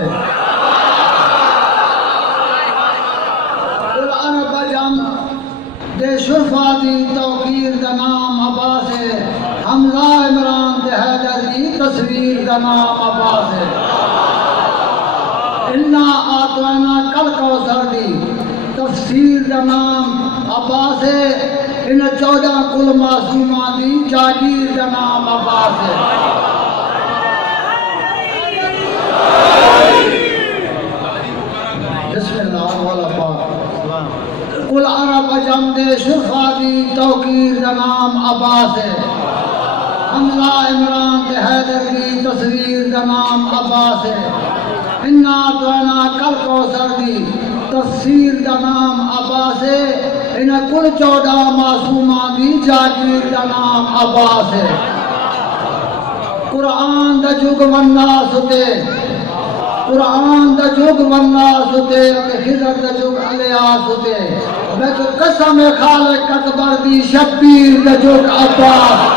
ہے قرآن بجم دے شرفا دی توقیر دا نام عباس ہے حمزہ عمران دے حیدر دی تصویر دا نام عباس ہے انا آتوینا کل کوثر دی تفسیر دا نام عباس ہے ان 14 کل معصوماں دی جاگیر دا نام عباس ہے بسم اللہ والا پاک قل عرب جم دے شرفا دی توقیر دا نام عباس ہے حمزہ عمران دے حیدر دی تصویر دا نام عباس ہے انا آتوینا کل کوثر دی تفسیر دا نام عباس ہے ان کل 14 معصوماں دی جاگیر دا نام عباس ہے قرآن دا جگ والناس تے قرآن دا جگ والناس تے خضر دا جگ الیاس تے میں تو قسم خالق اکبر دی شبیر دا جگ عباس